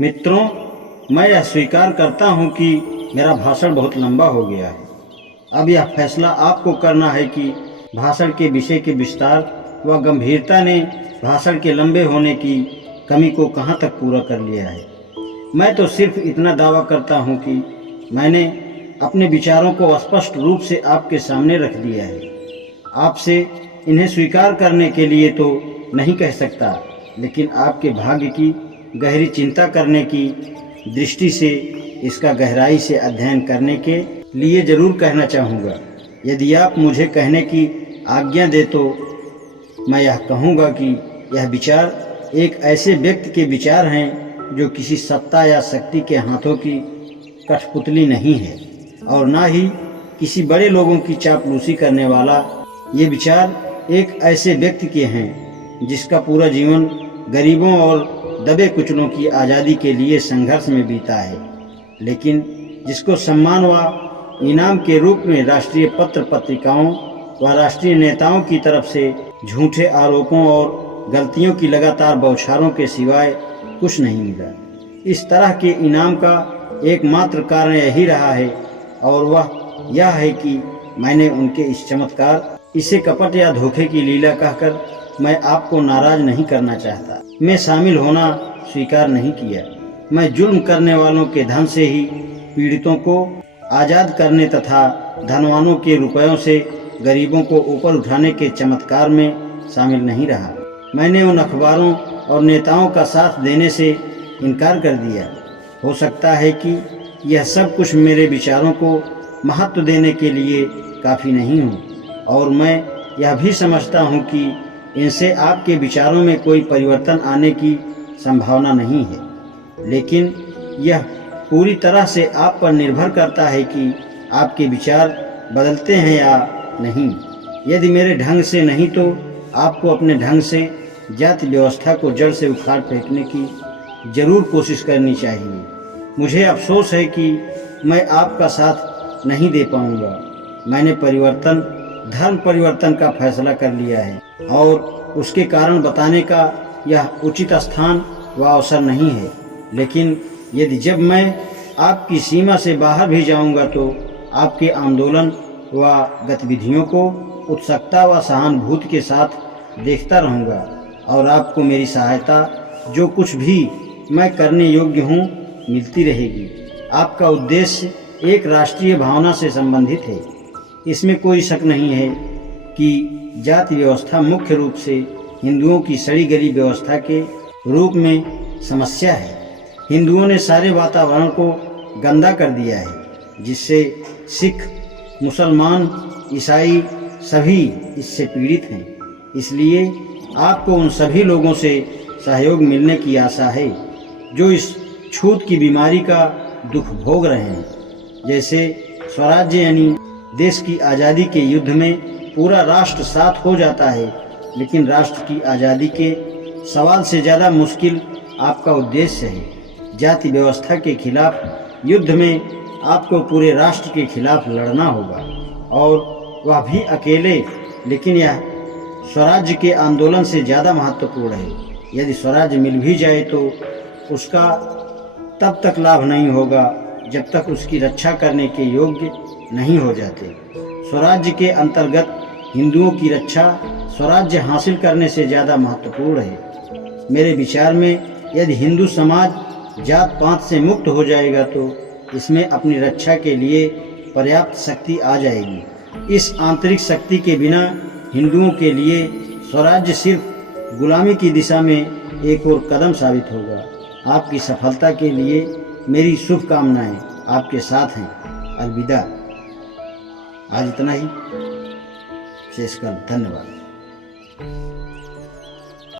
मित्रों, मैं यह स्वीकार करता हूं कि मेरा भाषण बहुत लंबा हो गया है। अब यह फैसला आपको करना है कि भाषण के विषय के विस्तार व गंभीरता ने भाषण के लंबे होने की कमी को कहां तक पूरा कर लिया है। मैं तो सिर्फ इतना दावा करता हूं कि मैंने अपने विचारों को स्पष्ट रूप से आपके सामने रख दिया है। आपसे इन्हें स्वीकार करने के लिए तो नहीं कह सकता, लेकिन आपके भाग्य की गहरी चिंता करने की दृष्टि से इसका गहराई से अध्ययन करने के लिए जरूर कहना चाहूँगा। यदि आप मुझे कहने की आज्ञा दे तो मैं यह कहूँगा कि यह विचार एक ऐसे व्यक्ति के विचार हैं जो किसी सत्ता या शक्ति के हाथों की कठपुतली नहीं है और ना ही किसी बड़े लोगों की चापलूसी करने वाला। ये विचार एक ऐसे व्यक्ति के हैं जिसका पूरा जीवन गरीबों और दबे कुचलों की आज़ादी के लिए संघर्ष में बीता है, लेकिन जिसको सम्मान व इनाम के रूप में राष्ट्रीय पत्र पत्रिकाओं व राष्ट्रीय नेताओं की तरफ से झूठे आरोपों और गलतियों की लगातार बौछारों के सिवाय कुछ नहीं मिला। इस तरह के इनाम का एकमात्र कारण यही रहा है और वह यह है कि मैंने उनके इस चमत्कार, इसे कपट या धोखे की लीला कहकर मैं आपको नाराज नहीं करना चाहता। मैं शामिल होना स्वीकार नहीं किया। मैं जुल्म करने वालों के धन से ही पीड़ितों को आज़ाद करने तथा धनवानों के रुपयों से गरीबों को ऊपर उठाने के चमत्कार में शामिल नहीं रहा। मैंने उन अखबारों और नेताओं का साथ देने से इनकार कर दिया। हो सकता है कि यह सब कुछ मेरे विचारों को महत्व देने के लिए काफ़ी नहीं हो, और मैं यह भी समझता हूँ कि इनसे आपके विचारों में कोई परिवर्तन आने की संभावना नहीं है, लेकिन यह पूरी तरह से आप पर निर्भर करता है कि आपके विचार बदलते हैं या नहीं। यदि मेरे ढंग से नहीं तो आपको अपने ढंग से जाति व्यवस्था को जड़ से उखाड़ फेंकने की जरूर कोशिश करनी चाहिए। मुझे अफसोस है कि मैं आपका साथ नहीं दे पाऊंगा। मैंने धर्म परिवर्तन का फैसला कर लिया है और उसके कारण बताने का यह उचित स्थान व अवसर नहीं है, लेकिन यदि जब मैं आपकी सीमा से बाहर भी जाऊंगा तो आपके आंदोलन व गतिविधियों को उत्सुकता व सहानुभूति के साथ देखता रहूंगा और आपको मेरी सहायता, जो कुछ भी मैं करने योग्य हूँ, मिलती रहेगी। आपका उद्देश्य एक राष्ट्रीय भावना से संबंधित है। इसमें कोई शक नहीं है कि जाति व्यवस्था मुख्य रूप से हिंदुओं की सड़ी गली व्यवस्था के रूप में समस्या है। हिंदुओं ने सारे वातावरण को गंदा कर दिया है, जिससे सिख, मुसलमान, ईसाई सभी इससे पीड़ित हैं। इसलिए आपको उन सभी लोगों से सहयोग मिलने की आशा है जो इस छूत की बीमारी का दुख भोग रहे हैं। जैसे स्वराज्य यानी देश की आज़ादी के युद्ध में पूरा राष्ट्र साथ हो जाता है, लेकिन राष्ट्र की आज़ादी के सवाल से ज़्यादा मुश्किल आपका उद्देश्य है। जाति व्यवस्था के खिलाफ युद्ध में आपको पूरे राष्ट्र के खिलाफ लड़ना होगा, और वह भी अकेले। लेकिन यह स्वराज्य के आंदोलन से ज़्यादा महत्वपूर्ण है। यदि स्वराज्य मिल भी जाए तो उसका तब तक लाभ नहीं होगा जब तक उसकी रक्षा करने के योग्य नहीं हो जाते। स्वराज्य के अंतर्गत हिंदुओं की रक्षा स्वराज्य हासिल करने से ज़्यादा महत्वपूर्ण है। मेरे विचार में यदि हिंदू समाज जात पात से मुक्त हो जाएगा तो इसमें अपनी रक्षा के लिए पर्याप्त शक्ति आ जाएगी। इस आंतरिक शक्ति के बिना हिंदुओं के लिए स्वराज्य सिर्फ गुलामी की दिशा में एक और कदम साबित होगा। आपकी सफलता के लिए मेरी शुभकामनाएं आपके साथ हैं। अलविदा। आज इतना ही। शेष कल। धन्यवाद।